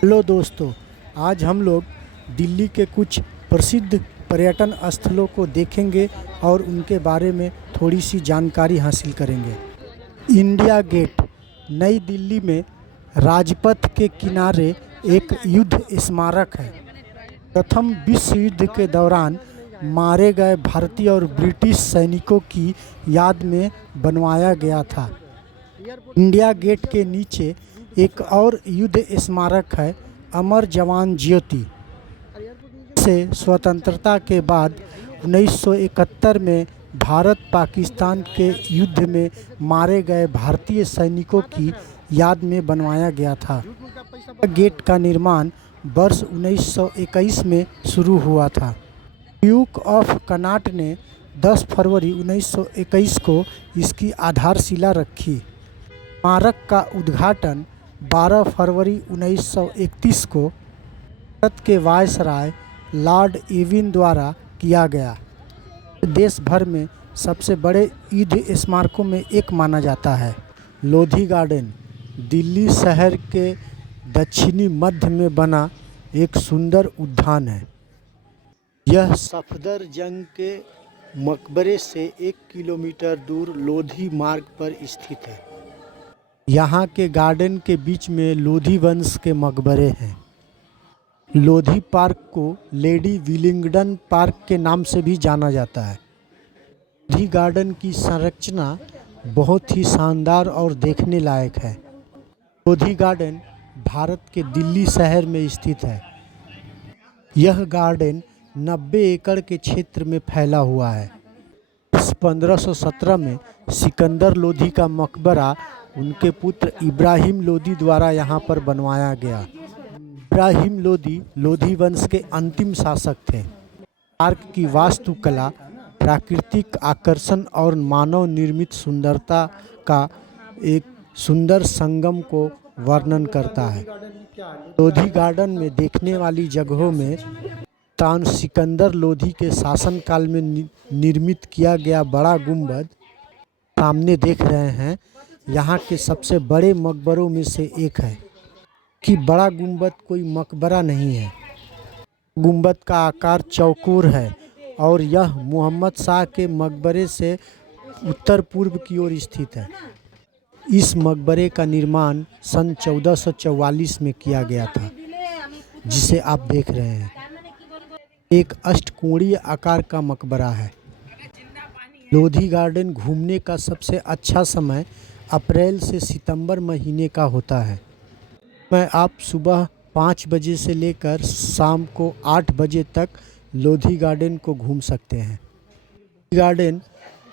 Hello दोस्तों, आज हम लोग दिल्ली के कुछ प्रसिद्ध पर्यटन स्थलों को देखेंगे और उनके बारे में थोड़ी सी जानकारी हासिल करेंगे। इंडिया गेट नई दिल्ली में राजपथ के किनारे एक युद्ध स्मारक है। प्रथम विश्व युद्ध के दौरान मारे गए भारतीय और ब्रिटिश सैनिकों की याद में बनवाया गया था। इंडिया गेट के नीचे एक और युद्ध स्मारक है, अमर जवान ज्योति। से स्वतंत्रता के बाद 1971 में भारत पाकिस्तान के युद्ध में मारे गए भारतीय सैनिकों की याद में बनवाया गया था। गेट का निर्माण वर्ष 1921 में शुरू हुआ था। ड्यूक ऑफ कनॉट ने 10 फरवरी 1921 को इसकी आधारशिला रखी। स्मारक का उद्घाटन 12 फरवरी 1931 को भारत के वायसराय लॉर्ड इरविन द्वारा किया गया। देश भर में सबसे बड़े युद्ध स्मारकों में एक माना जाता है। लोधी गार्डन दिल्ली शहर के दक्षिणी मध्य में बना एक सुंदर उद्यान है। यह सफदरजंग के मकबरे से 1 किलोमीटर दूर लोधी मार्ग पर स्थित है। यहाँ के गार्डन के बीच में लोधी वंश के मकबरे हैं। लोधी पार्क को लेडी विलिंगडन पार्क के नाम से भी जाना जाता है। लोधी गार्डन की संरचना बहुत ही शानदार और देखने लायक है। लोधी गार्डन भारत के दिल्ली शहर में स्थित है। यह गार्डन 90 एकड़ के क्षेत्र में फैला हुआ है। 1517 में सिकंदर लोधी का मकबरा उनके पुत्र इब्राहिम लोधी द्वारा यहाँ पर बनवाया गया। इब्राहिम लोधी लोधी वंश के अंतिम शासक थे। पार्क की वास्तुकला प्राकृतिक आकर्षण और मानव निर्मित सुंदरता का एक सुंदर संगम को वर्णन करता है। लोधी गार्डन में देखने वाली जगहों में तान सिकंदर लोधी के शासनकाल में निर्मित किया गया बड़ा गुंबद सामने देख रहे हैं, यहाँ के सबसे बड़े मकबरों में से एक है। कि बड़ा गुंबद कोई मकबरा नहीं है। गुंबद का आकार चौकोर है और यह मोहम्मद शाह के मकबरे से उत्तर पूर्व की ओर स्थित है। इस मकबरे का निर्माण सन 1444 में किया गया था, जिसे आप देख रहे हैं। एक अष्टकोणीय आकार का मकबरा है। लोधी गार्डन घूमने का सबसे अच्छा समय अप्रैल से सितंबर महीने का होता है। मैं आप सुबह 5 बजे से लेकर शाम को 8 बजे तक लोधी गार्डन को घूम सकते हैं। गार्डन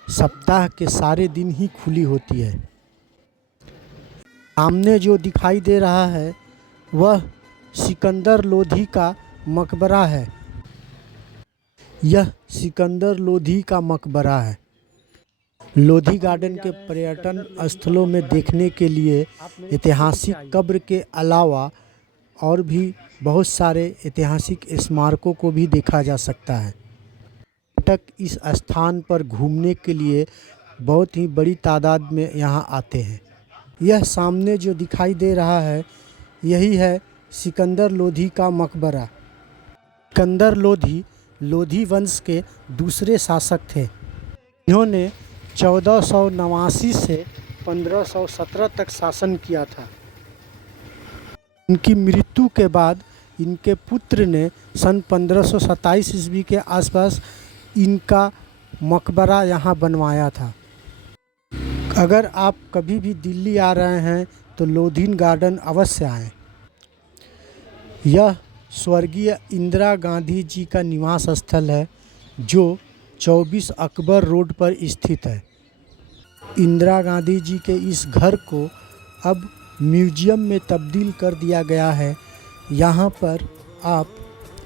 सप्ताह के सारे दिन ही खुली होती है। सामने जो दिखाई दे रहा है वह सिकंदर लोधी का मकबरा है। यह सिकंदर लोधी का मकबरा है। लोधी गार्डन के पर्यटन स्थलों में देखने के लिए ऐतिहासिक कब्र के अलावा और भी बहुत सारे ऐतिहासिक स्मारकों को भी देखा जा सकता है। पर्यटक इस स्थान पर घूमने के लिए बहुत ही बड़ी तादाद में यहाँ आते हैं। यह सामने जो दिखाई दे रहा है यही है सिकंदर लोधी का मकबरा। सिकंदर लोधी लोधी वंश के दूसरे शासक थे। इन्होंने 1489 से 1517 तक शासन किया था। इनकी मृत्यु के बाद इनके पुत्र ने सन 1527 ईस्वी के आसपास इनका मकबरा यहाँ बनवाया था। अगर आप कभी भी दिल्ली आ रहे हैं तो लोधी गार्डन अवश्य आएं। यह स्वर्गीय इंदिरा गांधी जी का निवास स्थल है, जो 24 अकबर रोड पर स्थित है। इंदिरा गांधी जी के इस घर को अब म्यूजियम में तब्दील कर दिया गया है। यहाँ पर आप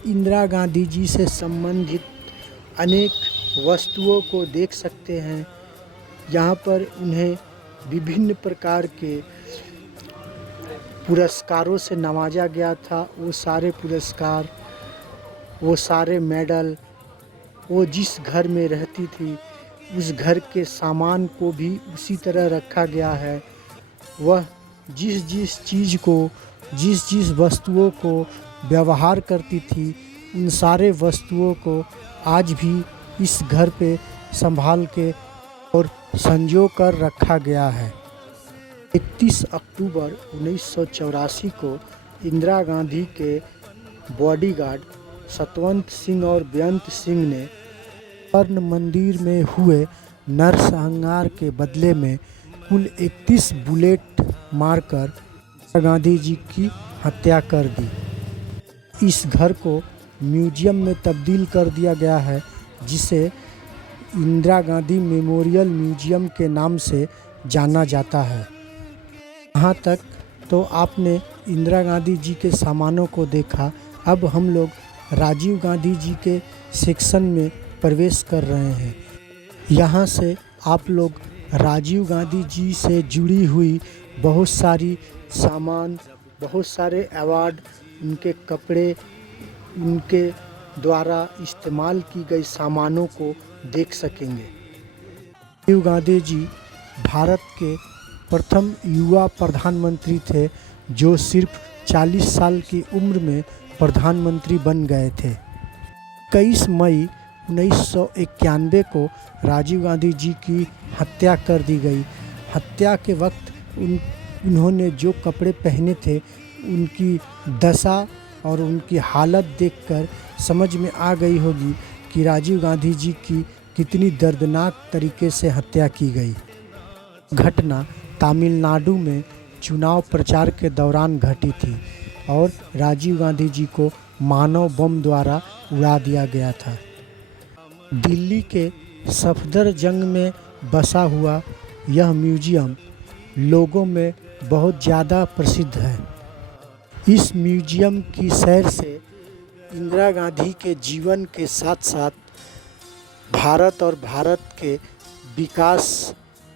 इंदिरा गांधी जी से संबंधित अनेक वस्तुओं को देख सकते हैं। यहाँ पर उन्हें विभिन्न प्रकार के पुरस्कारों से नवाजा गया था। वो सारे पुरस्कार, वो सारे मेडल, वो जिस घर में रहती थी उस घर के सामान को भी उसी तरह रखा गया है। वह जिस जिस चीज़ को जिस जिस वस्तुओं को व्यवहार करती थी उन सारे वस्तुओं को आज भी इस घर पे संभाल के और संजो कर रखा गया है। 31 अक्टूबर 1984 को इंदिरा गांधी के बॉडीगार्ड सतवंत सिंह और बेअंत सिंह ने स्वर्ण मंदिर में हुए नरसंहार के बदले में कुल 31 बुलेट मारकर इंदिरा गांधी जी की हत्या कर दी। इस घर को म्यूजियम में तब्दील कर दिया गया है, जिसे इंदिरा गांधी मेमोरियल म्यूजियम के नाम से जाना जाता है। यहाँ तक तो आपने इंदिरा गांधी जी के सामानों को देखा। अब हम लोग राजीव गांधी जी के सेक्शन में प्रवेश कर रहे हैं। यहाँ से आप लोग राजीव गांधी जी से जुड़ी हुई बहुत सारी सामान, बहुत सारे अवार्ड, उनके कपड़े, उनके द्वारा इस्तेमाल की गई सामानों को देख सकेंगे। राजीव गांधी जी भारत के प्रथम युवा प्रधानमंत्री थे जो सिर्फ 40 साल की उम्र में प्रधानमंत्री बन गए थे। 21 मई 1991 को राजीव गांधी जी की हत्या कर दी गई। हत्या के वक्त उन्होंने जो कपड़े पहने थे उनकी दशा और उनकी हालत देखकर समझ में आ गई होगी कि राजीव गांधी जी की कितनी दर्दनाक तरीके से हत्या की गई। घटना तमिलनाडु में चुनाव प्रचार के दौरान घटी थी और राजीव गांधी जी को मानव बम द्वारा उड़ा दिया गया था। दिल्ली के सफदरजंग में बसा हुआ यह म्यूजियम लोगों में बहुत ज़्यादा प्रसिद्ध है। इस म्यूजियम की सैर से इंदिरा गांधी के जीवन के साथ साथ भारत और भारत के विकास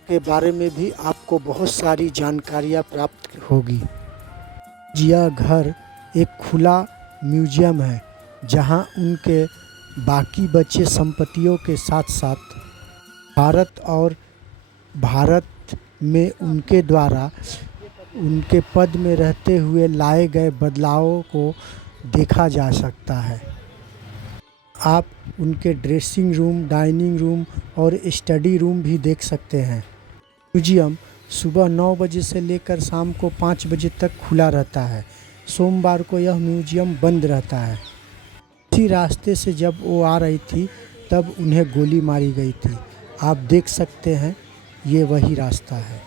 के बारे में भी आपको बहुत सारी जानकारियाँ प्राप्त होगी। यह घर एक खुला म्यूजियम है जहां उनके बाकी बचे संपत्तियों के साथ साथ भारत और भारत में उनके द्वारा उनके पद में रहते हुए लाए गए बदलावों को देखा जा सकता है। आप उनके ड्रेसिंग रूम, डाइनिंग रूम और स्टडी रूम भी देख सकते हैं। म्यूजियम सुबह 9 बजे से लेकर शाम को 5 बजे तक खुला रहता है। सोमवार को यह म्यूजियम बंद रहता है। इसी रास्ते से जब वो आ रही थी तब उन्हें गोली मारी गई थी। आप देख सकते हैं ये वही रास्ता है।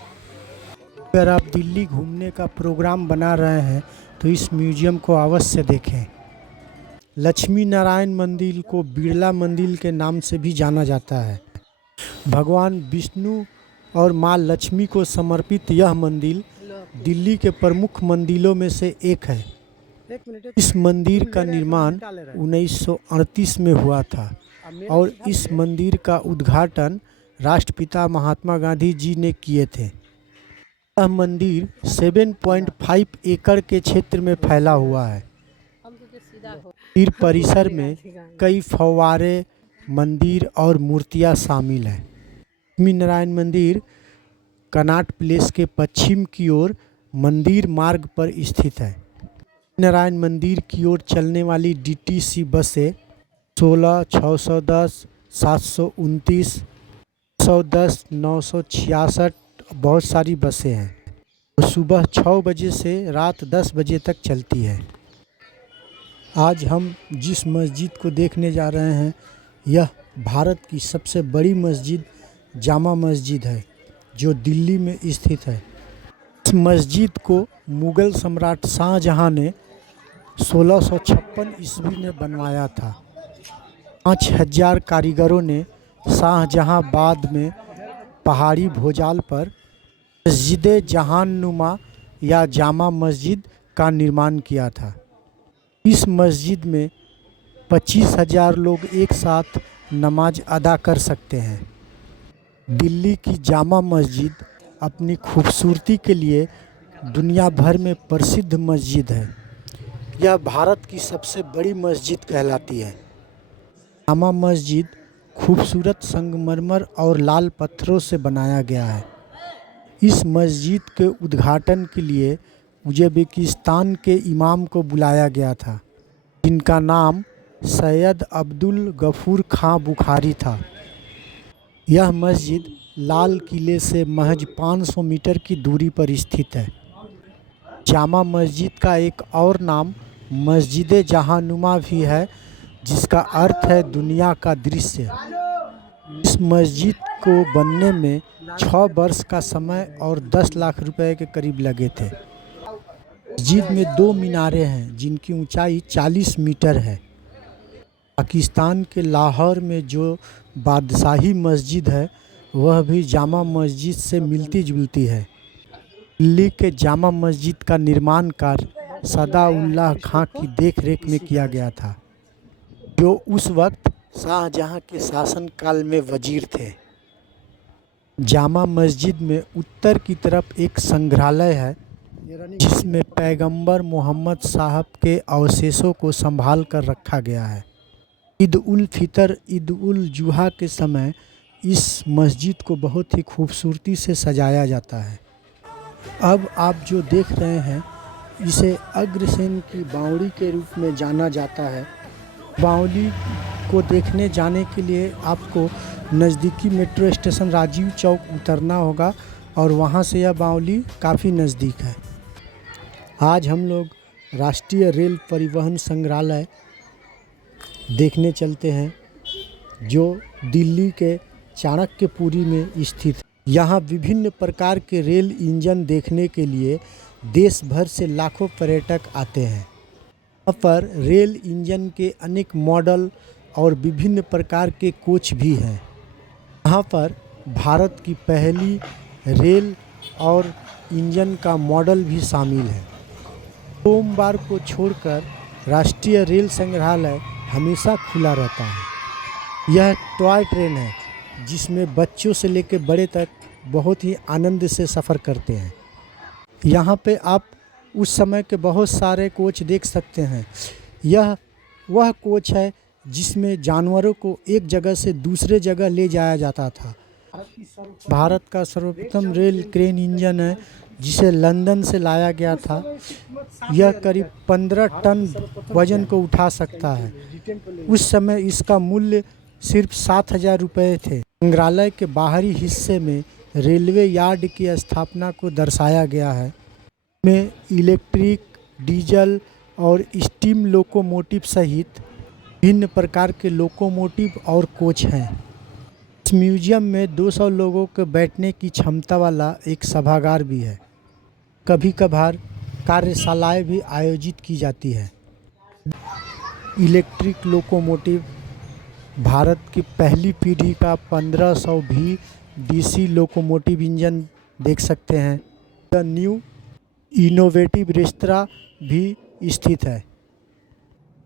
अगर आप दिल्ली घूमने का प्रोग्राम बना रहे हैं तो इस म्यूजियम को अवश्य देखें। लक्ष्मी नारायण मंदिर को बिरला मंदिर के नाम से भी जाना जाता है। भगवान विष्णु और माँ लक्ष्मी को समर्पित यह मंदिर दिल्ली के प्रमुख मंदिरों में से एक है। इस मंदिर का निर्माण 1938 में हुआ था और इस मंदिर का उद्घाटन राष्ट्रपिता महात्मा गांधी जी ने किए थे। यह मंदिर 7.5 एकड़ के क्षेत्र में फैला हुआ है। मंदिर परिसर में कई फव्वारे, मंदिर और मूर्तियां शामिल हैं। लक्ष्मी नारायण मंदिर कनॉट प्लेस के पश्चिम की ओर मंदिर मार्ग पर स्थित है। नारायण मंदिर की ओर चलने वाली डीटीसी बसें 16, 610, 729, 110, 966 बहुत सारी बसें हैं। वो सुबह 6 बजे से रात 10 बजे तक चलती है। आज हम जिस मस्जिद को देखने जा रहे हैं यह भारत की सबसे बड़ी मस्जिद जामा मस्जिद है जो दिल्ली में स्थित है। इस मस्जिद को मुग़ल सम्राट शाहजहां ने 1656 ईस्वी में बनवाया था। 5000 कारीगरों ने शाहजहांबाद में पहाड़ी भूजाल पर मस्जिद जहानुमा या जामा मस्जिद का निर्माण किया था। इस मस्जिद में 25,000 लोग एक साथ नमाज अदा कर सकते हैं। दिल्ली की जामा मस्जिद अपनी खूबसूरती के लिए दुनिया भर में प्रसिद्ध मस्जिद है। यह भारत की सबसे बड़ी मस्जिद कहलाती है। जामा मस्जिद खूबसूरत संगमरमर और लाल पत्थरों से बनाया गया है। इस मस्जिद के उद्घाटन के लिए उज़्बेकिस्तान के इमाम को बुलाया गया था, जिनका नाम सैयद अब्दुल गफूर खां बुखारी था। यह मस्जिद लाल किले से महज 500 मीटर की दूरी पर स्थित है। जामा मस्जिद का एक और नाम मस्जिद जहानुमा भी है, जिसका अर्थ है दुनिया का दृश्य। इस मस्जिद को बनने में 6 वर्ष का समय और 10 लाख रुपए के करीब लगे थे। मस्जिद में 2 मीनारें हैं, जिनकी ऊंचाई 40 मीटर है। पाकिस्तान के लाहौर में जो बादशाही मस्जिद है, वह भी जामा मस्जिद से मिलती जुलती है। दिल्ली के जामा मस्जिद का निर्माण कार्य सदाउल्लाह खां की देखरेख में किया गया था, जो उस वक्त शाहजहां के शासनकाल में वजीर थे। जामा मस्जिद में उत्तर की तरफ एक संग्रहालय है, जिसमें पैगंबर मोहम्मद साहब के अवशेषों को संभाल कर रखा गया है। ईद उल फितर, ईद उल जुहा के समय इस मस्जिद को बहुत ही खूबसूरती से सजाया जाता है। अब आप जो देख रहे हैं, इसे अग्रसेन की बावड़ी के रूप में जाना जाता है। बावड़ी को देखने जाने के लिए आपको नज़दीकी मेट्रो स्टेशन राजीव चौक उतरना होगा और वहां से यह बावड़ी काफ़ी नज़दीक है। आज हम लोग राष्ट्रीय रेल परिवहन संग्रहालय देखने चलते हैं, जो दिल्ली के चाणक्यपुरी में स्थित है। यहाँ विभिन्न प्रकार के रेल इंजन देखने के लिए देश भर से लाखों पर्यटक आते हैं। यहाँ पर रेल इंजन के अनेक मॉडल और विभिन्न प्रकार के कोच भी हैं। यहाँ पर भारत की पहली रेल और इंजन का मॉडल भी शामिल है। सोमवार को छोड़कर राष्ट्रीय रेल संग्रहालय हमेशा खुला रहता है। यह टॉय ट्रेन है, जिसमें बच्चों से लेकर बड़े तक बहुत ही आनंद से सफ़र करते हैं। यहाँ पे आप उस समय के बहुत सारे कोच देख सकते हैं। यह वह कोच है जिसमें जानवरों को एक जगह से दूसरे जगह ले जाया जाता था। भारत का सर्वप्रथम रेल क्रेन इंजन है, जिसे लंदन से लाया गया था। यह करीब 15 टन वजन को उठा सकता है। उस समय इसका मूल्य सिर्फ 7,000 रुपये थे। संग्रहालय के बाहरी हिस्से में रेलवे यार्ड की स्थापना को दर्शाया गया है। में इलेक्ट्रिक, डीजल और स्टीम लोकोमोटिव सहित भिन्न प्रकार के लोकोमोटिव और कोच हैं। इस म्यूजियम में 200 लोगों के बैठने की क्षमता वाला एक सभागार भी है। कभी कभार कार्यशालाएं भी आयोजित की जाती है। इलेक्ट्रिक लोकोमोटिव भारत की पहली पीढ़ी का 1500 भी डीसी लोकोमोटिव इंजन देख सकते हैं। द न्यू इनोवेटिव रेस्तरां भी स्थित है।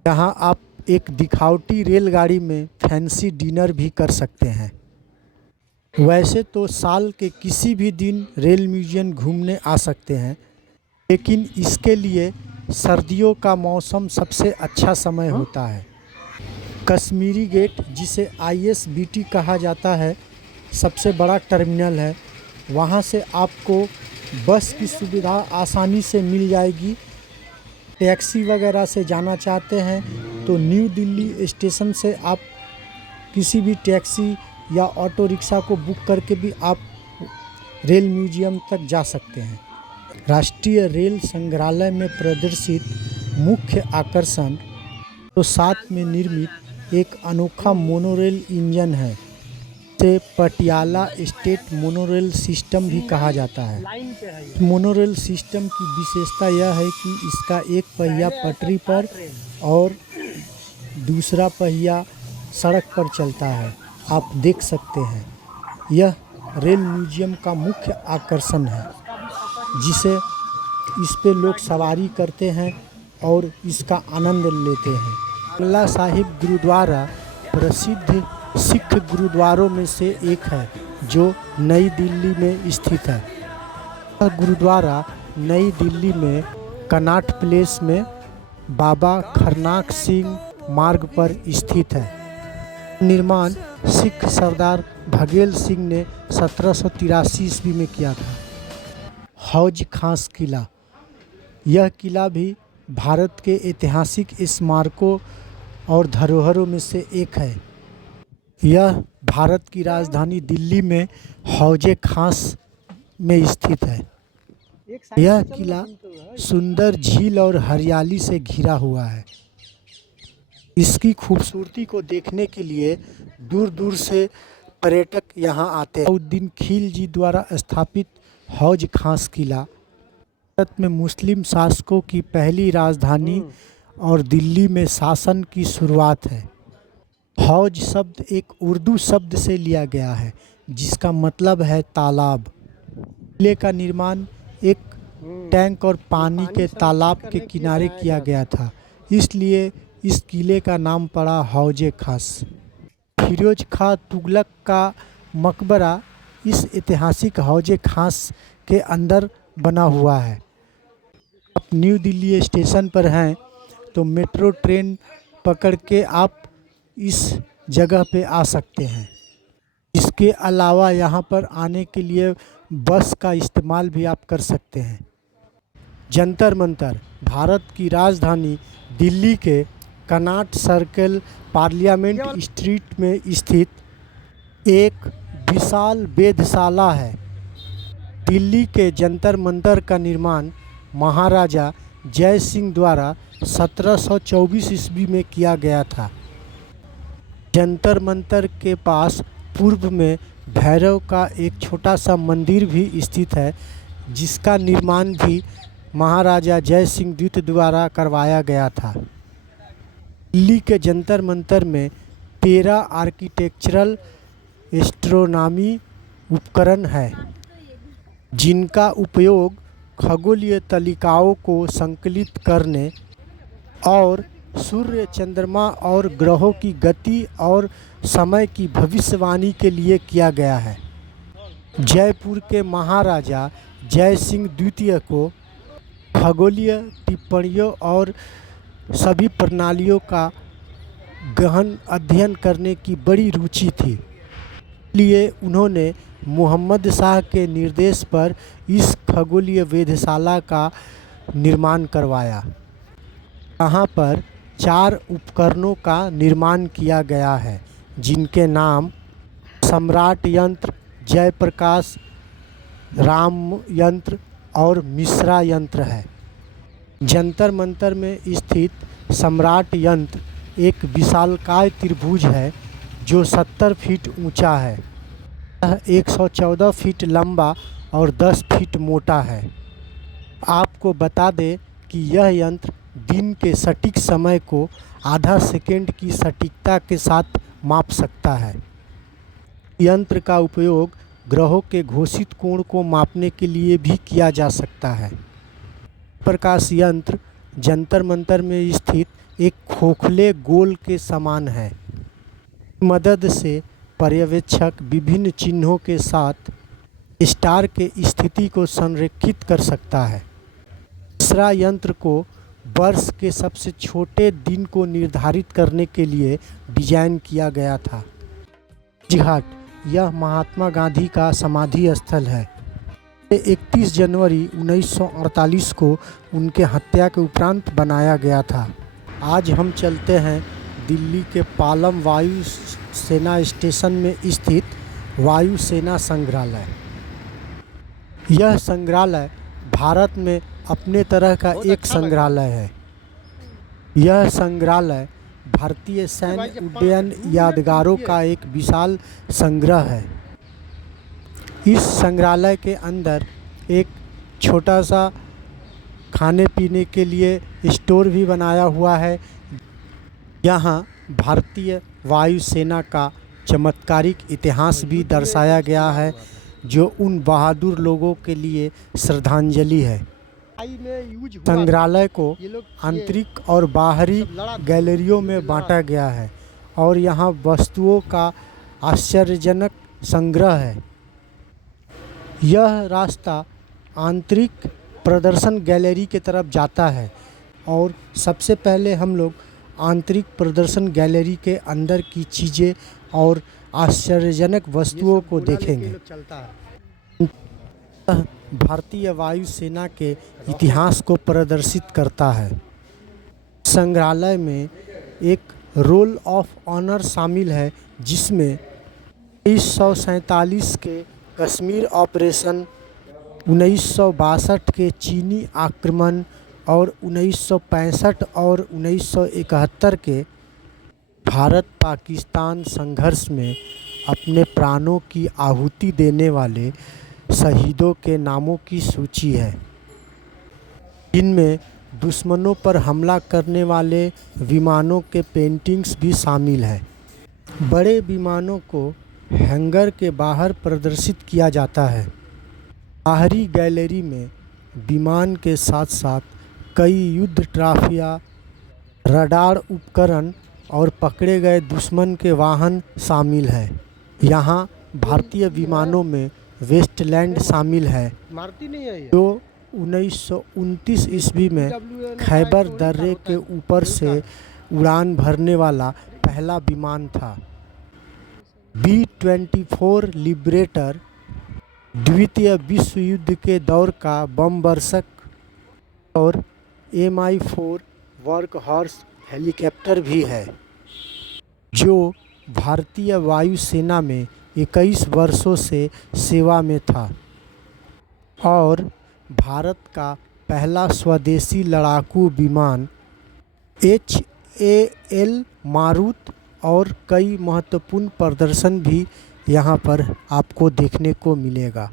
यहाँ आप एक दिखावटी रेलगाड़ी में फैंसी डिनर भी कर सकते हैं। वैसे तो साल के किसी भी दिन रेल म्यूजियम घूमने आ सकते हैं, लेकिन इसके लिए सर्दियों का मौसम सबसे अच्छा समय होता है। कश्मीरी गेट, जिसे ISBT कहा जाता है, सबसे बड़ा टर्मिनल है। वहाँ से आपको बस की सुविधा आसानी से मिल जाएगी। टैक्सी वगैरह से जाना चाहते हैं तो न्यू दिल्ली स्टेशन से आप किसी भी टैक्सी या ऑटो रिक्शा को बुक करके भी आप रेल म्यूजियम तक जा सकते हैं। राष्ट्रीय रेल संग्रहालय में प्रदर्शित मुख्य आकर्षण तो 7 में निर्मित एक अनोखा मोनोरेल इंजन है, जिसे पटियाला स्टेट मोनोरेल सिस्टम भी कहा जाता है। मोनोरेल सिस्टम की विशेषता यह है कि इसका एक पहिया पटरी पर और दूसरा पहिया सड़क पर चलता है। आप देख सकते हैं, यह रेल म्यूजियम का मुख्य आकर्षण है, जिसे इस पे लोग सवारी करते हैं और इसका आनंद लेते हैं। बंगला साहिब गुरुद्वारा प्रसिद्ध सिख गुरुद्वारों में से एक है, जो नई दिल्ली में स्थित है। यह गुरुद्वारा नई दिल्ली में कनॉट प्लेस में बाबा खरनाक सिंह मार्ग पर स्थित है। निर्माण सिख सरदार भगेल सिंह ने 1783 ईस्वी में किया था। हौज खास किला यह किला भी भारत के ऐतिहासिक स्मारकों और धरोहरों में से एक है। यह भारत की राजधानी दिल्ली में हौजे खास में स्थित है। यह किला सुंदर झील और हरियाली से घिरा हुआ है। इसकी खूबसूरती को देखने के लिए दूर दूर से पर्यटक यहाँ आते हैं। अलाउद्दीन खिलजी द्वारा स्थापित हौज खास किला भारत में मुस्लिम शासकों की पहली राजधानी और दिल्ली में शासन की शुरुआत है। हौज शब्द एक उर्दू शब्द से लिया गया है जिसका मतलब है तालाब। किले का निर्माण एक टैंक और पानी के तालाब के किनारे किया गया था, इसलिए इस किले का नाम पड़ा हौजे खास। फिरोज खां तुगलक का मकबरा इस ऐतिहासिक हौजे खास के अंदर बना हुआ है। आप न्यू दिल्ली स्टेशन पर हैं तो मेट्रो ट्रेन पकड़ के आप इस जगह पे आ सकते हैं। इसके अलावा यहाँ पर आने के लिए बस का इस्तेमाल भी आप कर सकते हैं। जंतर मंतर भारत की राजधानी दिल्ली के कनॉट सर्कल पार्लियामेंट स्ट्रीट में स्थित एक विशाल वेधशाला है। दिल्ली के जंतर मंतर का निर्माण महाराजा जय सिंह द्वारा 1724 ईस्वी में किया गया था। जंतर मंतर के पास पूर्व में भैरव का एक छोटा सा मंदिर भी स्थित है जिसका निर्माण भी महाराजा जय सिंह द्वितीय द्वारा करवाया गया था। दिल्ली के जंतर मंतर में 13 आर्किटेक्चरल एस्ट्रोनॉमी उपकरण है जिनका उपयोग खगोलीय तालिकाओं को संकलित करने और सूर्य, चंद्रमा और ग्रहों की गति और समय की भविष्यवाणी के लिए किया गया है। जयपुर के महाराजा जय सिंह द्वितीय को खगोलीय टिप्पणियों और सभी प्रणालियों का गहन अध्ययन करने की बड़ी रुचि थी, इसलिए उन्होंने मोहम्मद शाह के निर्देश पर इस खगोलीय वेधशाला का निर्माण करवाया। यहाँ पर 4 उपकरणों का निर्माण किया गया है जिनके नाम सम्राट यंत्र, जयप्रकाश, राम यंत्र और मिश्रा यंत्र है। जंतर मंतर में स्थित सम्राट यंत्र एक विशालकाय त्रिभुज है जो 70 फीट ऊंचा है। यह 114 फीट लंबा और 10 फीट मोटा है। आपको बता दें कि यह यंत्र दिन के सटीक समय को आधा सेकेंड की सटीकता के साथ माप सकता है। यंत्र का उपयोग ग्रहों के घोषित कोण को मापने के लिए भी किया जा सकता है। प्रकाश यंत्र जंतर मंतर में स्थित एक खोखले गोल के समान है। मदद से पर्यवेक्षक विभिन्न चिन्हों के साथ स्टार के स्थिति को संरेखित कर सकता है। दूसरा यंत्र को वर्ष के सबसे छोटे दिन को निर्धारित करने के लिए डिजाइन किया गया था। घाट यह महात्मा गांधी का समाधि स्थल है। 31 जनवरी 1948 को उनके हत्या के उपरांत बनाया गया था। आज हम चलते हैं दिल्ली के पालम वायु सेना स्टेशन में स्थित वायुसेना संग्रहालय। यह संग्रहालय भारत में अपने तरह का एक संग्रहालय है। यह संग्रहालय भारतीय सैन्य उड्डयन यादगारों का एक विशाल संग्रह है। इस संग्रहालय के अंदर एक छोटा सा खाने पीने के लिए स्टोर भी बनाया हुआ है। यहाँ भारतीय वायुसेना का चमत्कारिक इतिहास भी दर्शाया गया है जो उन बहादुर लोगों के लिए श्रद्धांजलि है। संग्रहालय को आंतरिक और बाहरी गैलरियों में बांटा गया है और यहाँ वस्तुओं का आश्चर्यजनक संग्रह है। यह रास्ता आंतरिक प्रदर्शन गैलरी की तरफ जाता है और सबसे पहले हम लोग आंतरिक प्रदर्शन गैलरी के अंदर की चीज़ें और आश्चर्यजनक वस्तुओं को देखेंगे। भारतीय वायुसेना के इतिहास को प्रदर्शित करता है। संग्रहालय में एक रोल ऑफ ऑनर शामिल है, जिसमें 1947 के कश्मीर ऑपरेशन, 1962 के चीनी आक्रमण और 1965 और 1971 के भारत पाकिस्तान संघर्ष में अपने प्राणों की आहुति देने वाले शहीदों के नामों की सूची है। इनमें दुश्मनों पर हमला करने वाले विमानों के पेंटिंग्स भी शामिल है। बड़े विमानों को हैंगर के बाहर प्रदर्शित किया जाता है। बाहरी गैलरी में विमान के साथ साथ कई युद्ध ट्रॉफियाँ, रडार उपकरण और पकड़े गए दुश्मन के वाहन शामिल हैं। यहाँ भारतीय विमानों में वेस्टलैंड शामिल है, जो 1929 ईस्वी में खैबर दर्रे के ऊपर से उड़ान भरने वाला पहला विमान था। B-24 लिबरेटर द्वितीय विश्व युद्ध के दौर का बम वर्षक और Mi-4 वर्कहॉर्स हेलीकॉप्टर भी है, जो भारतीय वायुसेना में 21 वर्षों से सेवा में था और भारत का पहला स्वदेशी लड़ाकू विमान HAL मारुत और कई महत्वपूर्ण प्रदर्शन भी यहाँ पर आपको देखने को मिलेगा।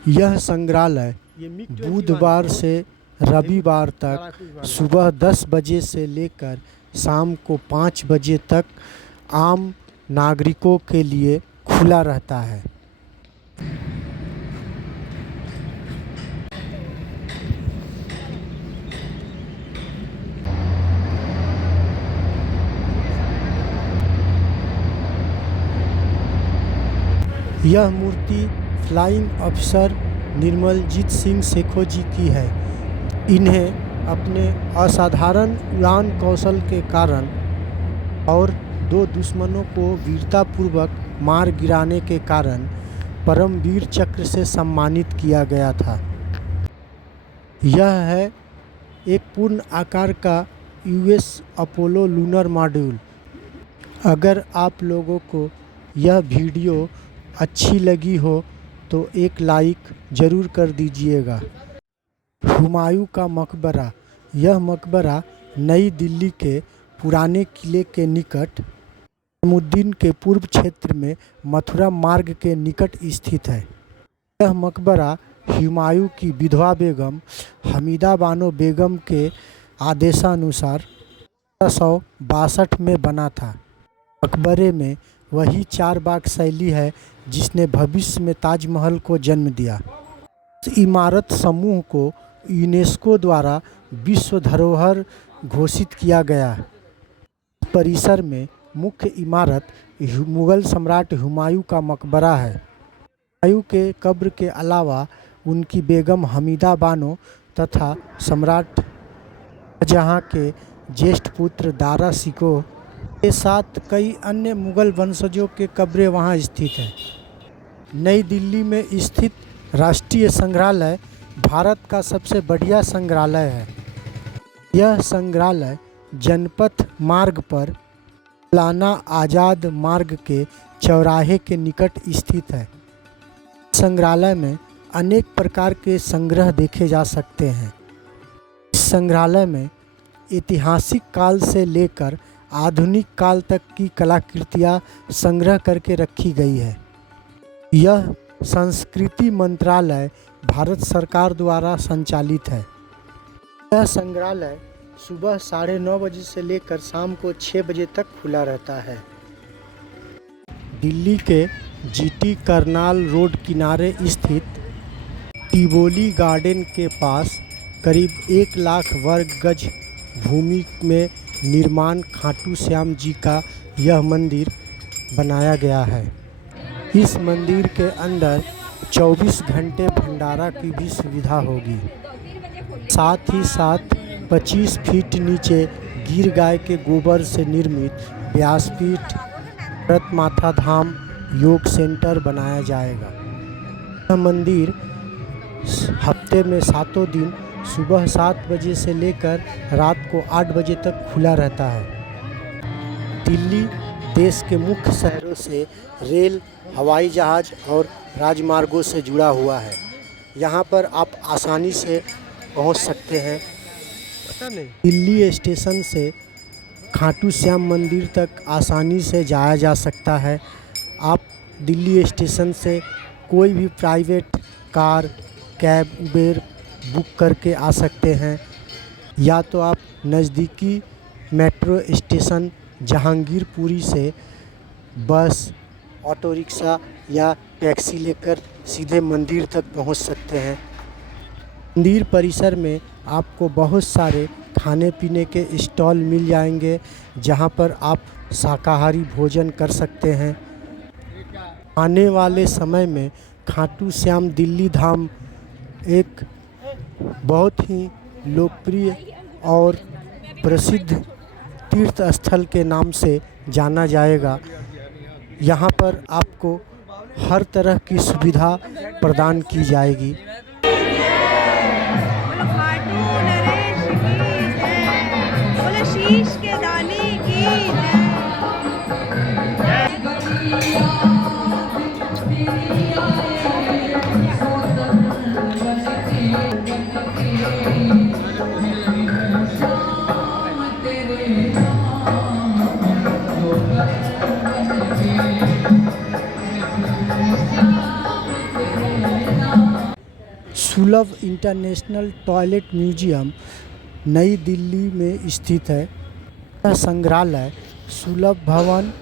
यह संग्रहालय बुधवार से रविवार तक सुबह 10 बजे से लेकर शाम को 5 बजे तक आम नागरिकों के लिए खुला रहता है। यह मूर्ति फ्लाइंग ऑफिसर निर्मलजीत सिंह सेखो जी की है। इन्हें अपने असाधारण उड़ान कौशल के कारण और 2 दुश्मनों को वीरतापूर्वक मार गिराने के कारण परमवीर चक्र से सम्मानित किया गया था। यह है एक पूर्ण आकार का US अपोलो लूनर मॉड्यूल। अगर आप लोगों को यह वीडियो अच्छी लगी हो तो एक लाइक ज़रूर कर दीजिएगा। हुमायूं का मकबरा। यह मकबरा नई दिल्ली के पुराने किले के निकट निज़ामुद्दीन के पूर्व क्षेत्र में मथुरा मार्ग के निकट स्थित है। यह मकबरा हुमायूं की विधवा बेगम हमीदा बानो बेगम के आदेशानुसार 1762 में बना था। मकबरे में वही 4 बाग शैली है जिसने भविष्य में ताजमहल को जन्म दिया। इस इमारत समूह को यूनेस्को द्वारा विश्व धरोहर घोषित किया गया। इस परिसर में मुख्य इमारत मुगल सम्राट हुमायूं का मकबरा है। हुमायूं के कब्र के अलावा उनकी बेगम हमीदा बानो तथा सम्राट शाहजहां के ज्येष्ठ पुत्र दारा शिकोह के साथ कई अन्य मुगल वंशजों के कब्रें वहां स्थित हैं। नई दिल्ली में स्थित राष्ट्रीय संग्रहालय भारत का सबसे बढ़िया संग्रहालय है। यह संग्रहालय जनपथ मार्ग पर मौलाना आज़ाद मार्ग के चौराहे के निकट स्थित है। संग्रहालय में अनेक प्रकार के संग्रह देखे जा सकते हैं। इस संग्रहालय में ऐतिहासिक काल से लेकर आधुनिक काल तक की कलाकृतियाँ संग्रह करके रखी गई है। यह संस्कृति मंत्रालय भारत सरकार द्वारा संचालित है। यह संग्रहालय सुबह 9:30 बजे से लेकर शाम को 6 बजे तक खुला रहता है। दिल्ली के GT करनाल रोड किनारे स्थित टिबोली गार्डन के पास करीब 1 लाख वर्ग गज भूमि में निर्माण खाटू श्याम जी का यह मंदिर बनाया गया है। इस मंदिर के अंदर 24 घंटे भंडारा की भी सुविधा होगी। साथ ही साथ 25 फीट नीचे गिर गाय के गोबर से निर्मित व्यासपीठ, भरत माथा धाम योग सेंटर बनाया जाएगा। यह मंदिर हफ्ते में 7 दिन सुबह 7 बजे से लेकर रात को 8 बजे तक खुला रहता है। दिल्ली देश के मुख्य शहरों से रेल, हवाई जहाज़ और राजमार्गों से जुड़ा हुआ है। यहाँ पर आप आसानी से पहुँच सकते हैं। दिल्ली स्टेशन से खाटू श्याम मंदिर तक आसानी से जाया जा सकता है। आप दिल्ली स्टेशन से कोई भी private car, cab, Uber book करके आ सकते हैं, या तो आप नज़दीकी मेट्रो स्टेशन जहांगीरपुरी से बस, ऑटो रिक्शा या टैक्सी लेकर सीधे मंदिर तक पहुंच सकते हैं। मंदिर परिसर में आपको बहुत सारे खाने पीने के स्टॉल मिल जाएंगे, जहां पर आप शाकाहारी भोजन कर सकते हैं। आने वाले समय में खाटू श्याम दिल्ली धाम एक बहुत ही लोकप्रिय और प्रसिद्ध तीर्थ स्थल के नाम से जाना जाएगा। यहाँ पर आपको हर तरह की सुविधा प्रदान की जाएगी। शीश के दाने की सुलभ इंटरनेशनल टॉयलेट म्यूजियम नई दिल्ली में स्थित है। यह संग्रहालय सुलभ भवन,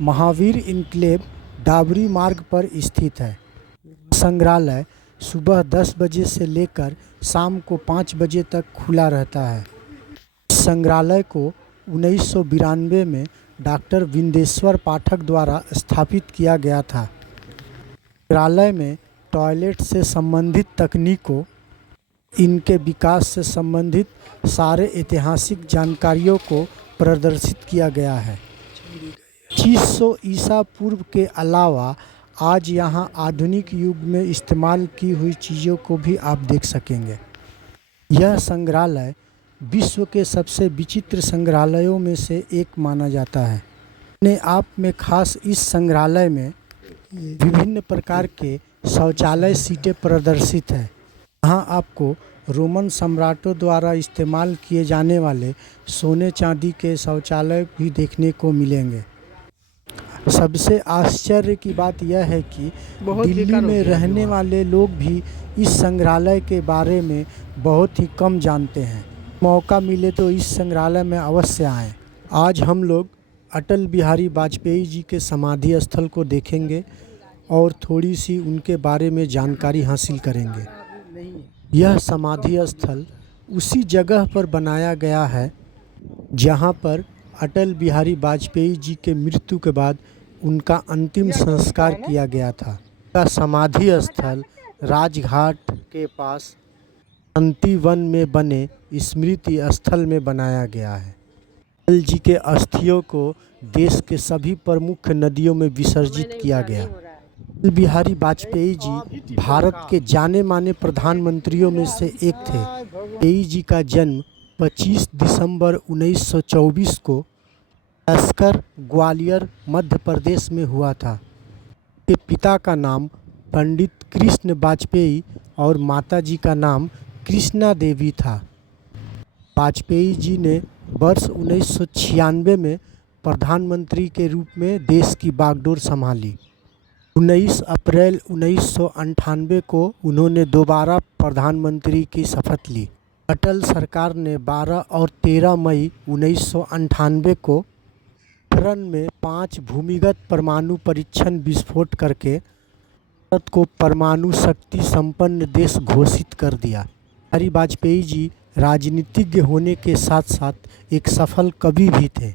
महावीर इनक्लेव, डाबरी मार्ग पर स्थित है। संग्रहालय सुबह 10 बजे से लेकर शाम को 5 बजे तक खुला रहता है। इस संग्रहालय को 1992 में डॉक्टर विंदेश्वर पाठक द्वारा स्थापित किया गया था। संग्रहालय में टॉयलेट से संबंधित तकनीकों, इनके विकास से संबंधित सारे ऐतिहासिक जानकारियों को प्रदर्शित किया गया है। 2500 ईसा पूर्व के अलावा आज यहाँ आधुनिक युग में इस्तेमाल की हुई चीज़ों को भी आप देख सकेंगे। यह संग्रहालय विश्व के सबसे विचित्र संग्रहालयों में से एक माना जाता है। अपने आप में खास इस संग्रहालय में विभिन्न प्रकार के शौचालय सीटें प्रदर्शित हैं। यहाँ आपको रोमन सम्राटों द्वारा इस्तेमाल किए जाने वाले सोने चांदी के शौचालय भी देखने को मिलेंगे। सबसे आश्चर्य की बात यह है कि दिल्ली में रहने वाले लोग भी इस संग्रहालय के बारे में बहुत ही कम जानते हैं। मौका मिले तो इस संग्रहालय में अवश्य आएं। आज हम लोग अटल बिहारी वाजपेयी जी के समाधि स्थल को देखेंगे और थोड़ी सी उनके बारे में जानकारी हासिल करेंगे। यह समाधि स्थल उसी जगह पर बनाया गया है जहां पर अटल बिहारी वाजपेयी जी के मृत्यु के बाद उनका अंतिम संस्कार किया गया था। यह समाधि स्थल राजघाट के पास शांति वन में बने स्मृति स्थल में बनाया गया है। अटल जी के अस्थियों को देश के सभी प्रमुख नदियों में विसर्जित किया गया। अटल बिहारी वाजपेयी जी भारत के जाने माने प्रधानमंत्रियों में से एक थे। वाजपेयी जी का जन्म 25 दिसंबर 1924 को लश्कर, ग्वालियर, मध्य प्रदेश में हुआ था। उनके पिता का नाम पंडित कृष्ण वाजपेयी और माता जी का नाम कृष्णा देवी था। वाजपेयी जी ने वर्ष 1996 में प्रधानमंत्री के रूप में देश की बागडोर संभाली। 19 अप्रैल 1998 को उन्होंने दोबारा प्रधानमंत्री की शपथ ली। अटल सरकार ने 12 और 13 मई 1998 को पोखरण में 5 भूमिगत परमाणु परीक्षण विस्फोट करके भारत को परमाणु शक्ति संपन्न देश घोषित कर दिया। बिहारी वाजपेयी जी राजनीतिज्ञ होने के साथ साथ एक सफल कवि भी थे।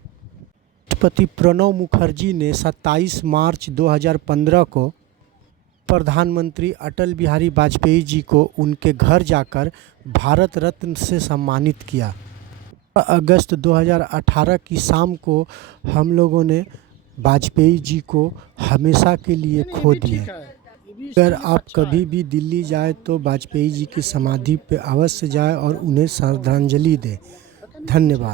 राष्ट्रपति प्रणब मुखर्जी ने 27 मार्च 2015 को प्रधानमंत्री अटल बिहारी वाजपेयी जी को उनके घर जाकर भारत रत्न से सम्मानित किया। अगस्त 2018 की शाम को हम लोगों ने वाजपेयी जी को हमेशा के लिए खो दिए। अगर आप कभी भी दिल्ली जाए तो वाजपेयी जी की समाधि पे अवश्य जाए और उन्हें श्रद्धांजलि दें। धन्यवाद।